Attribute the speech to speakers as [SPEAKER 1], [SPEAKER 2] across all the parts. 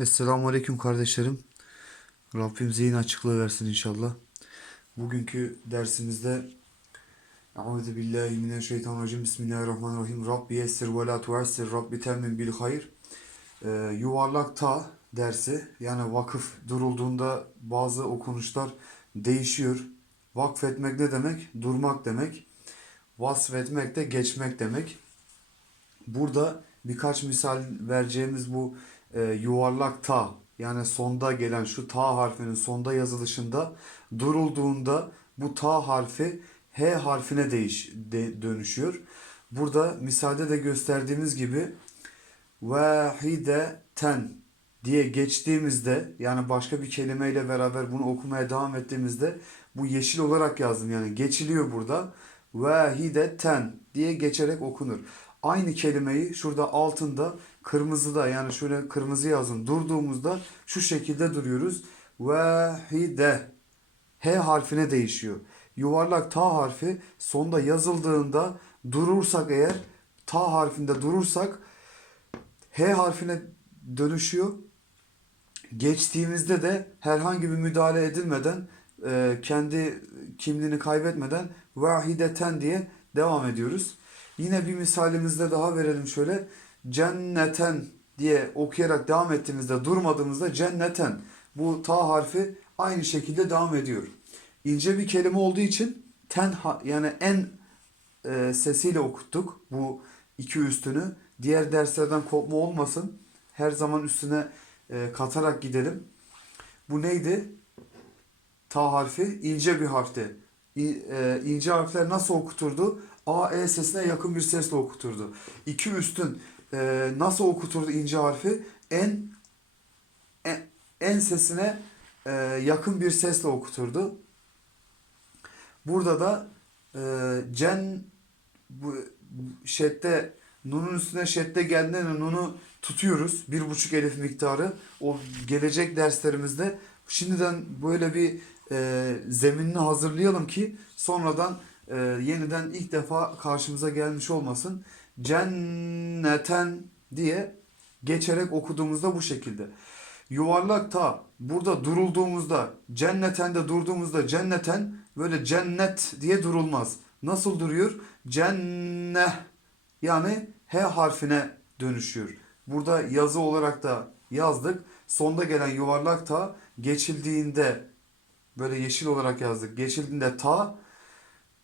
[SPEAKER 1] Esselamu Aleyküm kardeşlerim. Rabbim zihin açıklığı versin inşallah. Bugünkü dersimizde Euzu billahi mineşşeytanirracim. Bismillahirrahmanirrahim. Rabbi yessir ve la tuassir. Rabbi temmin bil hayır. Ee, yuvarlak ta dersi yani vakıf durulduğunda bazı okunuşlar değişiyor. Vakfetmek ne demek? Durmak demek. Vasfetmek de geçmek demek. Burada birkaç misal vereceğimiz bu e, yuvarlak ta yani sonda gelen şu ta harfinin sonda yazılışında durulduğunda bu ta harfi H harfine değiş de- dönüşüyor. Burada misalde de gösterdiğimiz gibi vahideten diye geçtiğimizde yani başka bir kelimeyle beraber bunu okumaya devam ettiğimizde bu yeşil olarak yazdım yani geçiliyor burada. Vahideten diye geçerek okunur. Aynı kelimeyi şurada altında kırmızıda yani şöyle kırmızı yazın durduğumuzda şu şekilde duruyoruz. Vahide H harfine değişiyor. Yuvarlak ta harfi sonda yazıldığında durursak eğer ta harfinde durursak H harfine dönüşüyor. Geçtiğimizde de herhangi bir müdahale edilmeden e, kendi kimliğini kaybetmeden vahideten diye devam ediyoruz. Yine bir misalimizde daha verelim şöyle. Cenneten diye okuyarak devam ettiğimizde durmadığımızda cenneten bu ta harfi aynı şekilde devam ediyor. İnce bir kelime olduğu için ten yani en e, sesiyle okuttuk bu iki üstünü. Diğer derslerden kopma olmasın. Her zaman üstüne e, katarak gidelim. Bu neydi? Ta harfi ince bir harfti. İ- e, ince harfler nasıl okuturdu? A, E sesine yakın bir sesle okuturdu. İki üstün e, nasıl okuturdu ince harfi? En en, en sesine e, yakın bir sesle okuturdu. Burada da e, cen bu şedde nunun üstüne şedde geldiğinde nunu tutuyoruz. Bir buçuk elif miktarı. O gelecek derslerimizde şimdiden böyle bir e, zeminini hazırlayalım ki sonradan e, yeniden ilk defa karşımıza gelmiş olmasın. Cenneten diye geçerek okuduğumuzda bu şekilde. Yuvarlak ta burada durulduğumuzda cenneten de durduğumuzda cenneten böyle cennet diye durulmaz. Nasıl duruyor? Cenne yani H harfine dönüşüyor. Burada yazı olarak da yazdık. Sonda gelen yuvarlak ta geçildiğinde böyle yeşil olarak yazdık. Geçildiğinde ta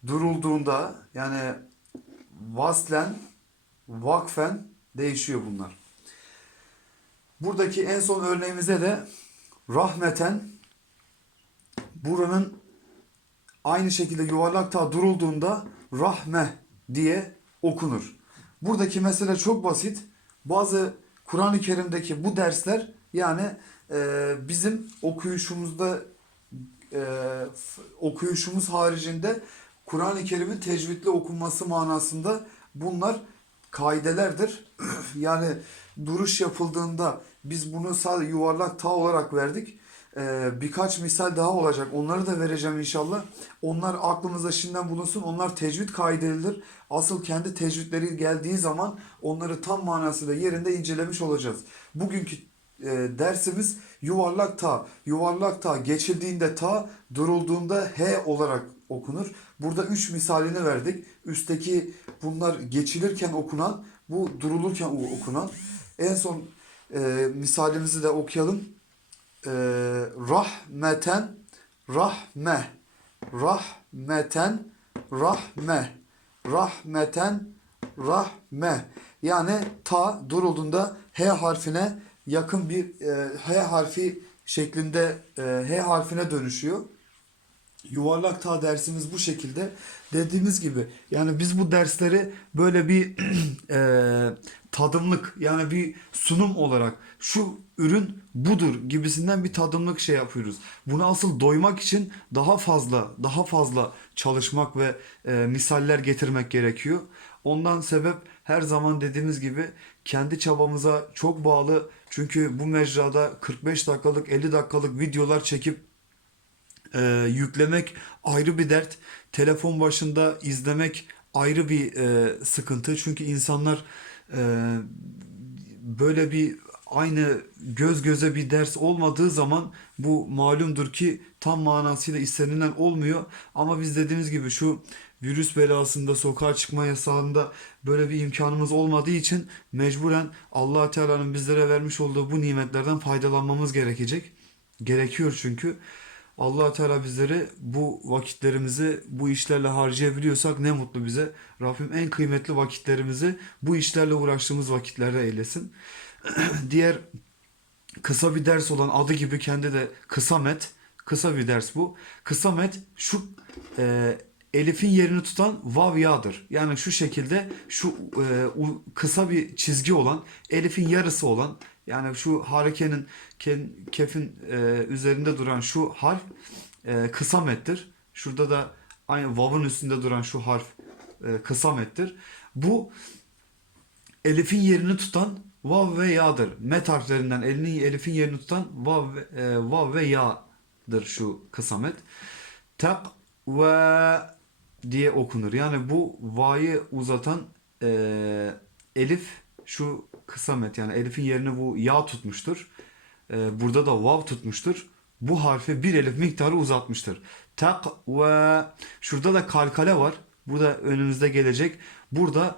[SPEAKER 1] durulduğunda yani vaslen vakfen değişiyor bunlar. Buradaki en son örneğimize de rahmeten buranın aynı şekilde yuvarlak ta durulduğunda rahme diye okunur. Buradaki mesele çok basit. Bazı Kur'an-ı Kerim'deki bu dersler yani e, bizim okuyuşumuzda e, okuyuşumuz haricinde Kur'an-ı Kerim'in tecvidle okunması manasında bunlar kaidelerdir. yani duruş yapıldığında biz bunu sadece yuvarlak ta olarak verdik. Ee, birkaç misal daha olacak. Onları da vereceğim inşallah. Onlar aklımızda şimdiden bulunsun. Onlar tecvid kaidelidir. Asıl kendi tecvidleri geldiği zaman onları tam manasıyla yerinde incelemiş olacağız. Bugünkü e, dersimiz yuvarlak ta. Yuvarlak ta geçildiğinde ta, durulduğunda he olarak okunur. Burada üç misalini verdik. Üstteki bunlar geçilirken okunan, bu durulurken okunan. En son e, misalimizi de okuyalım. E, rahmeten, rahme, rahmeten, rahme, rahmeten, rahme. Yani ta durulduğunda H harfine yakın bir e, H harfi şeklinde e, H harfine dönüşüyor. Yuvarlak ta dersimiz bu şekilde. Dediğimiz gibi yani biz bu dersleri böyle bir eee, tadımlık yani bir sunum olarak şu ürün budur gibisinden bir tadımlık şey yapıyoruz. Bunu asıl doymak için daha fazla daha fazla çalışmak ve eee, misaller getirmek gerekiyor. Ondan sebep her zaman dediğimiz gibi kendi çabamıza çok bağlı. Çünkü bu mecrada 45 dakikalık 50 dakikalık videolar çekip e, yüklemek ayrı bir dert. Telefon başında izlemek ayrı bir e, sıkıntı. Çünkü insanlar e, böyle bir aynı göz göze bir ders olmadığı zaman bu malumdur ki tam manasıyla istenilen olmuyor. Ama biz dediğimiz gibi şu virüs belasında sokağa çıkma yasağında böyle bir imkanımız olmadığı için mecburen allah Teala'nın bizlere vermiş olduğu bu nimetlerden faydalanmamız gerekecek. Gerekiyor çünkü. Allah Teala bizleri bu vakitlerimizi bu işlerle harcayabiliyorsak ne mutlu bize. Rabbim en kıymetli vakitlerimizi bu işlerle uğraştığımız vakitlerde eylesin. Diğer kısa bir ders olan adı gibi kendi de kısa met. Kısa bir ders bu. Kısa met şu e, elifin yerini tutan vav ya'dır. Yani şu şekilde şu e, kısa bir çizgi olan elifin yarısı olan yani şu harekenin ken- kefin e, üzerinde duran şu harf e, kısa mettir. Şurada da aynı vav'ın üstünde duran şu harf e, kısa mettir. Bu elifin yerini tutan vav ve ya'dır. Met harflerinden elinin elifin yerini tutan vav e, vav ve ya'dır şu kısa met. Tak ve diye okunur. Yani bu va'yı uzatan e, elif şu kısa met yani elifin yerine bu ya tutmuştur. E, burada da vav tutmuştur. Bu harfi bir elif miktarı uzatmıştır. Tak ve şurada da kalkale var. Burada önümüzde gelecek. Burada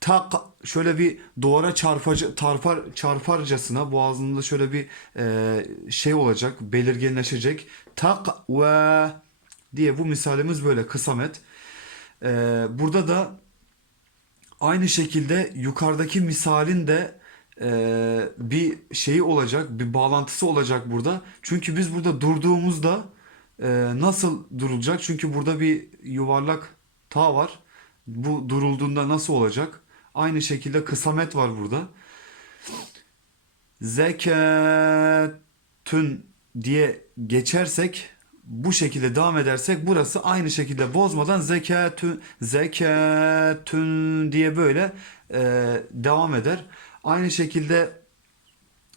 [SPEAKER 1] tak şöyle bir duvara çarpacı, çarpar, çarparcasına boğazında şöyle bir e, şey olacak, belirginleşecek. Tak ve diye bu misalimiz böyle kısa met. E, burada da aynı şekilde yukarıdaki misalin de e, bir şeyi olacak, bir bağlantısı olacak burada. Çünkü biz burada durduğumuzda e, nasıl durulacak? Çünkü burada bir yuvarlak ta var. Bu durulduğunda nasıl olacak? Aynı şekilde kısamet var burada. Zekatün diye geçersek bu şekilde devam edersek burası aynı şekilde bozmadan zekatün zekatün diye böyle e, devam eder. Aynı şekilde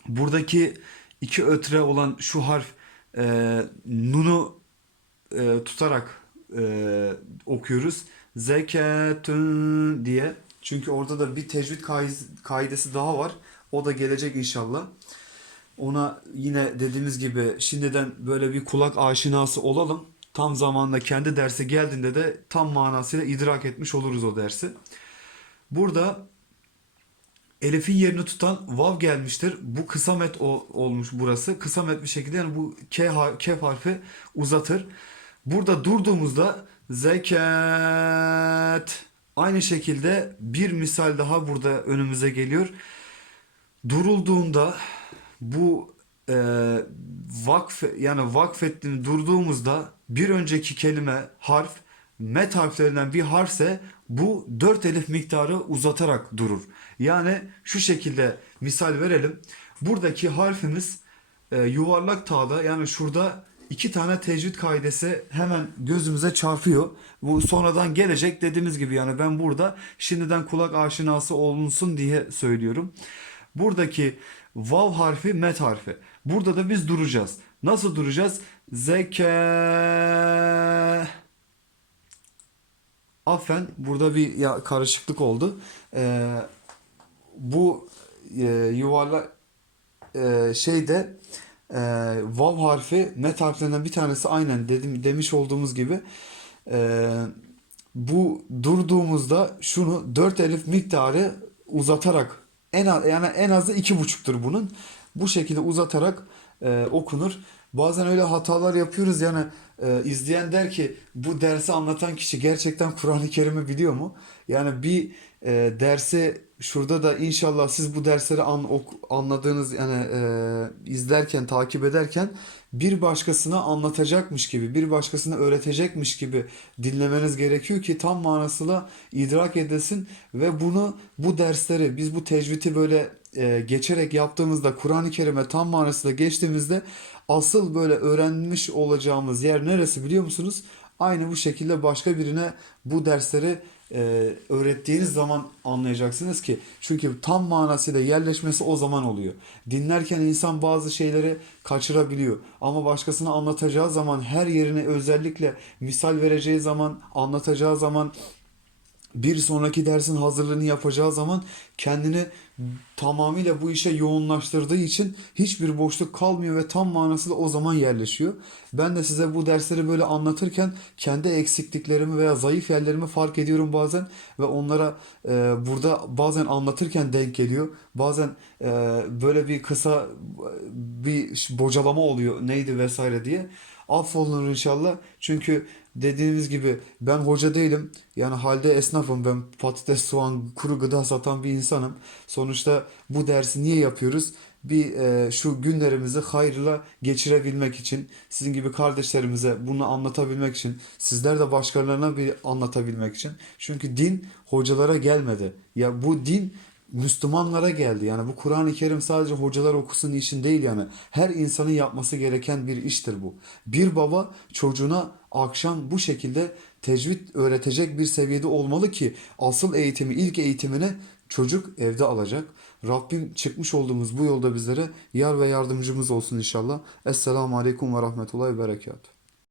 [SPEAKER 1] buradaki iki ötre olan şu harf e, nunu e, tutarak e, okuyoruz. Zekatün diye. Çünkü orada da bir tecvid kaidesi daha var. O da gelecek inşallah. Ona yine dediğimiz gibi şimdiden böyle bir kulak aşinası olalım. Tam zamanında kendi dersi geldiğinde de tam manasıyla idrak etmiş oluruz o dersi. Burada Elif'in yerini tutan vav gelmiştir. Bu kısa met olmuş burası. Kısa met bir şekilde yani bu K kef harfi uzatır. Burada durduğumuzda zekat aynı şekilde bir misal daha burada önümüze geliyor. Durulduğunda bu e, vakf yani vakfettiğini durduğumuzda bir önceki kelime harf met harflerinden bir harfse bu dört elif miktarı uzatarak durur. Yani şu şekilde misal verelim. Buradaki harfimiz e, yuvarlak tağda yani şurada iki tane tecvid kaidesi hemen gözümüze çarpıyor. Bu sonradan gelecek dediğimiz gibi yani ben burada şimdiden kulak aşinası olunsun diye söylüyorum. Buradaki vav harfi met harfi. Burada da biz duracağız. Nasıl duracağız? Zeke Affen burada bir ya karışıklık oldu. Ee, bu e, yuvarlak e, şeyde e, vav harfi met harflerinden bir tanesi aynen dedim demiş olduğumuz gibi e, bu durduğumuzda şunu 4 elif miktarı uzatarak en az, yani en azı iki buçuktur bunun. Bu şekilde uzatarak e, okunur. Bazen öyle hatalar yapıyoruz yani e, izleyen der ki bu dersi anlatan kişi gerçekten Kur'an-ı Kerim'i biliyor mu? Yani bir e, dersi şurada da inşallah siz bu dersleri an, ok- anladığınız yani e, izlerken takip ederken bir başkasına anlatacakmış gibi bir başkasına öğretecekmiş gibi dinlemeniz gerekiyor ki tam manasıyla idrak edesin ve bunu bu dersleri biz bu tecvidi böyle e, geçerek yaptığımızda Kur'an-ı Kerim'e tam manasıyla geçtiğimizde asıl böyle öğrenmiş olacağımız yer neresi biliyor musunuz? Aynı bu şekilde başka birine bu dersleri e, öğrettiğiniz zaman anlayacaksınız ki çünkü tam manasıyla yerleşmesi o zaman oluyor. Dinlerken insan bazı şeyleri kaçırabiliyor ama başkasına anlatacağı zaman her yerine özellikle misal vereceği zaman anlatacağı zaman bir sonraki dersin hazırlığını yapacağı zaman kendini tamamıyla bu işe yoğunlaştırdığı için hiçbir boşluk kalmıyor ve tam manasıyla o zaman yerleşiyor. Ben de size bu dersleri böyle anlatırken kendi eksikliklerimi veya zayıf yerlerimi fark ediyorum bazen ve onlara e, burada bazen anlatırken denk geliyor. Bazen e, böyle bir kısa bir bocalama oluyor neydi vesaire diye. Affolunur inşallah. Çünkü dediğimiz gibi ben hoca değilim. Yani halde esnafım. Ben patates, soğan, kuru gıda satan bir insanım. Sonuçta bu dersi niye yapıyoruz? Bir e, şu günlerimizi hayırla geçirebilmek için, sizin gibi kardeşlerimize bunu anlatabilmek için, sizler de başkalarına bir anlatabilmek için. Çünkü din hocalara gelmedi. Ya bu din Müslümanlara geldi. Yani bu Kur'an-ı Kerim sadece hocalar okusun için değil yani. Her insanın yapması gereken bir iştir bu. Bir baba çocuğuna akşam bu şekilde tecvid öğretecek bir seviyede olmalı ki asıl eğitimi, ilk eğitimini çocuk evde alacak. Rabbim çıkmış olduğumuz bu yolda bizlere yar ve yardımcımız olsun inşallah. Esselamu Aleyküm ve Rahmetullahi ve Berekatuhu.